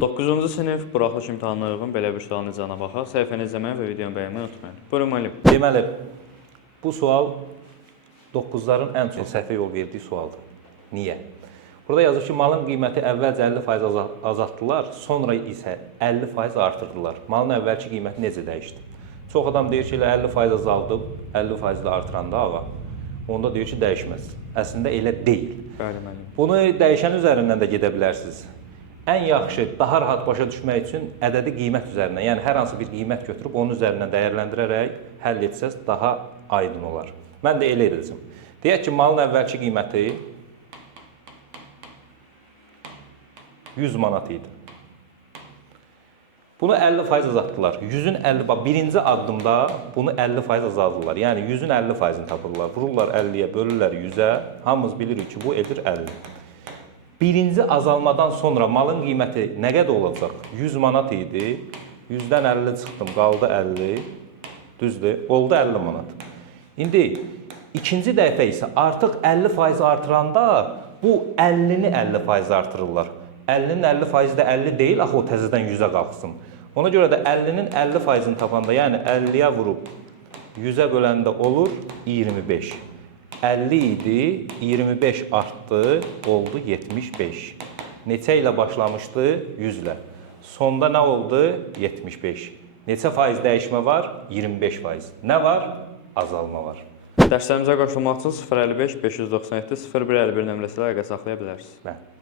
9-cu sinif buraxılış imtahanlarının belə bir sualın icabına baxaq. Səhifəni izləməyi və videonu bəyənməyi unutmayın. Buyurun müəllim. Deməli, bu sual 9-ların ən çox səhvə yol verdiyi sualdır. Niyə? Burada yazır ki, malın qiyməti əvvəlcə 50% azaltdılar, sonra isə 50% artırdılar. Malın əvvəlki qiyməti necə dəyişdi? Çox adam deyir ki, elə 50% azaldıb, 50% də artıranda ağa. Onda deyir ki, dəyişməz. Əslində elə deyil. Bəli, müəllim. Bunu dəyişən üzərindən də gedə bilərsiniz. Ən yaxşı, daha rahat başa düşmək üçün ədədi qiymət üzərindən, yəni hər hansı bir qiymət götürüb onun üzərindən dəyərləndirərək həll etsəz daha aydın olar. Mən də elə edəcəm. Deyək ki, malın əvvəlki qiyməti 100 manat idi. Bunu 50% azaltdılar. 100-ün 50, bax, birinci addımda bunu 50% azaldırlar. Yəni 100-ün 50%-ni tapırlar. Vururlar 50-yə, bölürlər 100-ə. Hamımız bilirik ki, bu edir 50. Birinci azalmadan sonra malın qiyməti nə qədər olacaq? 100 manat idi. 100-dən 50 çıxdım, qaldı 50. Düzdür? Oldu 50 manat. İndi ikinci dəfə isə artıq 50% artıranda bu 50-ni 50% artırırlar. 50-nin 50% də 50 deyil, axı o təzədən 100-ə qalxsın. Ona görə də 50-nin 50%-ni tapanda, yəni 50-yə vurub 100-ə böləndə olur 25. 50 idi, 25 artdı, oldu 75. Neçə ilə başlamışdı? 100 ilə. Sonda nə oldu? 75. Neçə faiz dəyişmə var? 25%. Nə var? Azalma var. Dərslərimizə qoşulmaq üçün 055 597 0151 nömrəsi ilə əlaqə saxlaya bilərsiniz. Bəli.